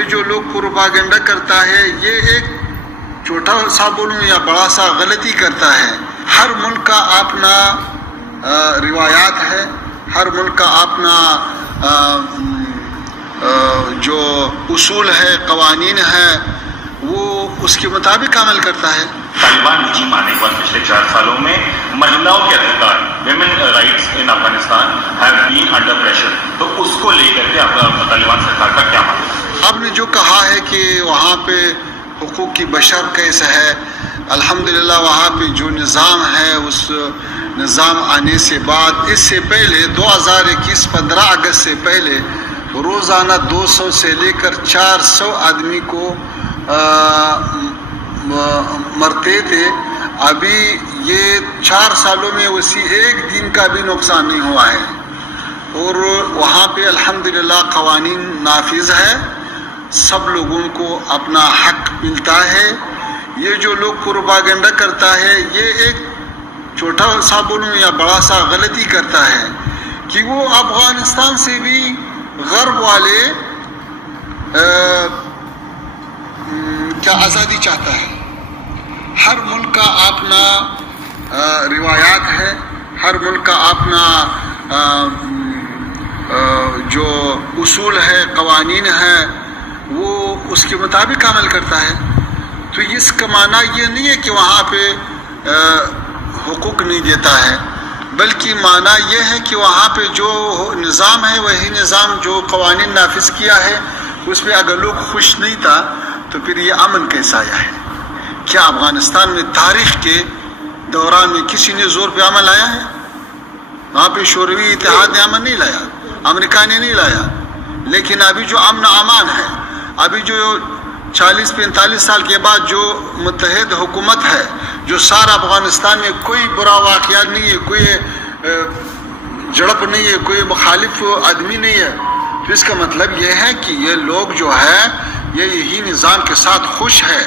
یہ جو لوگ پروپاگنڈا کرتا ہے یہ ایک چھوٹا سا بولوں یا بڑا سا غلطی کرتا ہے. ہر ملک کا اپنا روایات ہے، ہر ملک کا اپنا جو اصول ہے، قوانین ہے، وہ اس کے مطابق عمل کرتا ہے. طالبان رجیم آنے کے بعد پچھلے 4 سالوں میں مہیلاؤں کے ادھیکار، women rights in Afghanistan have been under pressure, تو اس کو لے کر کے طالبان سرکار کا کیا ماننا؟ آپ نے جو کہا ہے کہ وہاں پہ حقوق کی بشر کیسا ہے، الحمدللہ وہاں پہ جو نظام ہے، اس نظام آنے سے بعد، اس سے پہلے 2021 15 اگست سے پہلے روزانہ 200 سے لے کر 400 آدمی کو مرتے تھے. ابھی یہ 4 سالوں میں اسی ایک دن کا بھی نقصان نہیں ہوا ہے، اور وہاں پہ الحمدللہ قوانین نافذ ہے، سب لوگوں کو اپنا حق ملتا ہے. یہ جو لوگ پروپاگنڈا کرتا ہے یہ ایک چھوٹا سا بولوں یا بڑا سا غلطی کرتا ہے کہ وہ افغانستان سے بھی غرب والے کیا آزادی چاہتا ہے. ہر ملک کا اپنا روایات ہے، ہر ملک کا اپنا جو اصول ہے، قوانین ہے، وہ اس کے مطابق عمل کرتا ہے. تو اس کا معنی یہ نہیں ہے کہ وہاں پہ حقوق نہیں دیتا ہے، بلکہ معنی یہ ہے کہ وہاں پہ جو نظام ہے وہی نظام جو قوانین نافذ کیا ہے اس پہ اگر لوگ خوش نہیں تھا تو پھر یہ امن کیسا آیا ہے؟ کیا افغانستان میں تاریخ کے دوران میں کسی نے زور پہ امن لایا ہے؟ وہاں پہ شوروی اتحاد نے امن نہیں لایا، امریکہ نے نہیں لایا. لیکن ابھی جو امن امان ہے، ابھی جو 40-45 سال کے بعد جو متحد حکومت ہے، جو سارا افغانستان میں کوئی برا واقعہ نہیں ہے، کوئی جڑپ نہیں ہے، کوئی مخالف آدمی نہیں ہے، تو اس کا مطلب یہ ہے کہ یہ لوگ جو ہے یہ یہی نظام کے ساتھ خوش ہے.